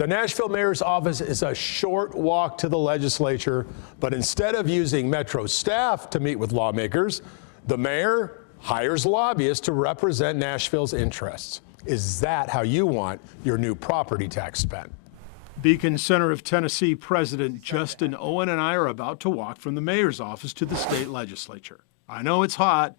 The Nashville mayor's office is a short walk to the legislature, but instead of using Metro staff to meet with lawmakers, the mayor hires lobbyists to represent Nashville's interests. Is that how you want your new property tax spent? Beacon Center of Tennessee President Justin Owen and I are about to walk from the mayor's office to the state legislature. I know it's hot,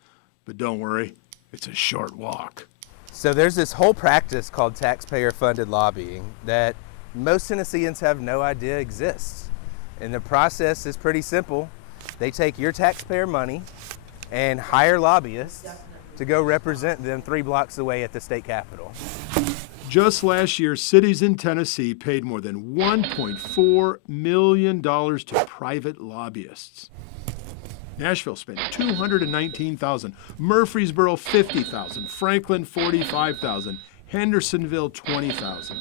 but don't worry, it's a short walk. So there's this whole practice called taxpayer-funded lobbying that most Tennesseans have no idea exists. And the process is pretty simple. They take your taxpayer money and hire lobbyists to go represent them 3 blocks away at the state capitol. Just last year, cities in Tennessee paid more than $1.4 million to private lobbyists. Nashville spent $219,000, Murfreesboro $50,000, Franklin $45,000, Hendersonville $20,000.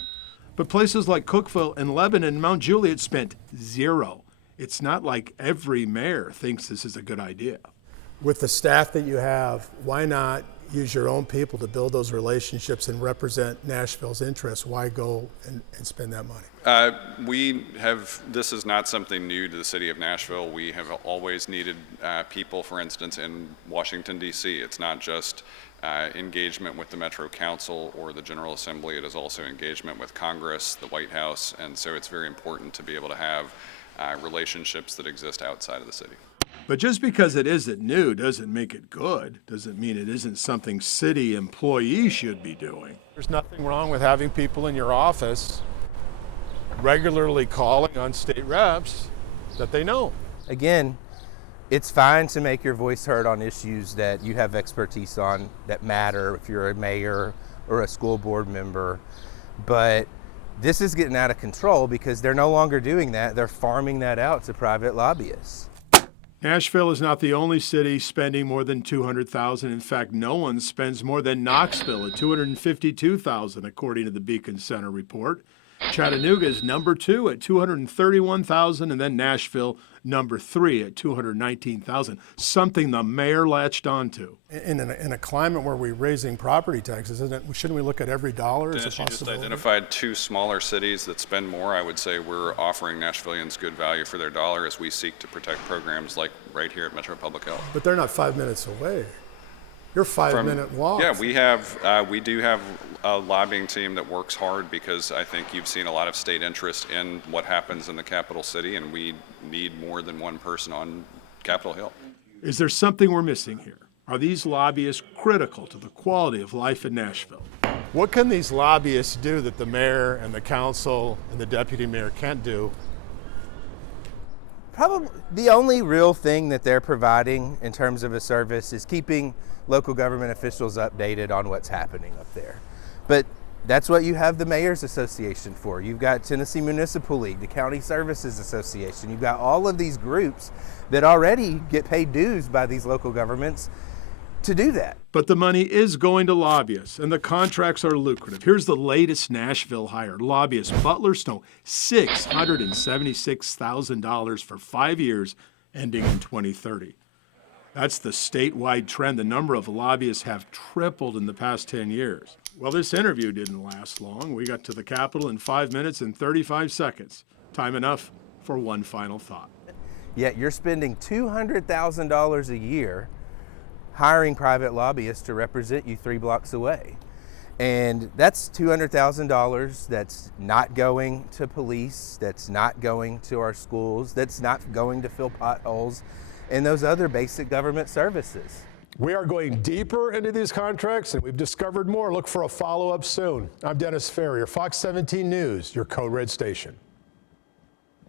But places like Cookeville and Lebanon and Mount Juliet spent $0. It's not like every mayor thinks this is a good idea. With the staff that you have, why not use your own people to build those relationships and represent Nashville's interests? Why go and spend that money? This is not something new to the city of Nashville. We have always needed people, for instance, in Washington, D.C. It's not just engagement with the Metro Council or the General Assembly. It is also engagement with Congress, the White House, and so it's very important to be able to have relationships that exist outside of the city. But just because it isn't new doesn't make it good. Doesn't mean it isn't something city employees should be doing. There's nothing wrong with having people in your office regularly calling on state reps that they know. Again, it's fine to make your voice heard on issues that you have expertise on that matter if you're a mayor or a school board member, but this is getting out of control because they're no longer doing that. They're farming that out to private lobbyists. Nashville is not the only city spending more than $200,000. In fact, no one spends more than Knoxville at $252,000, according to the Beacon Center report. Chattanooga is number 2 at $231,000, and then Nashville number 3 at $219,000. Something the mayor latched onto. In a climate where we're raising property taxes, shouldn't we look at every dollar as a possibility? You just identified 2 smaller cities that spend more. I would say we're offering Nashvillians good value for their dollar as we seek to protect programs like right here at Metro Public Health. But they're not 5 minutes away. You're 5-minute walks. Yeah, we do have a lobbying team that works hard because I think you've seen a lot of state interest in what happens in the capital city, and we need more than one person on Capitol Hill. Is there something we're missing here? Are these lobbyists critical to the quality of life in Nashville? What can these lobbyists do that the mayor and the council and the deputy mayor can't do? Probably the only real thing that they're providing in terms of a service is keeping local government officials updated on what's happening up there. But that's what you have the Mayor's Association for. You've got Tennessee Municipal League, the County Services Association. You've got all of these groups that already get paid dues by these local governments to do that. But the money is going to lobbyists, and the contracts are lucrative. Here's the latest Nashville hire. Lobbyist Butler Snow, $676,000 for 5 years, ending in 2030. That's the statewide trend. The number of lobbyists have tripled in the past 10 years. Well, this interview didn't last long. We got to the Capitol in 5 minutes and 35 seconds. Time enough for one final thought. Yet you're spending $200,000 a year hiring private lobbyists to represent you 3 blocks away. And that's $200,000 that's not going to police, that's not going to our schools, that's not going to fill potholes and those other basic government services. We are going deeper into these contracts, and we've discovered more. Look for a follow-up soon. I'm Dennis Ferrier, Fox 17 News, your Code Red station.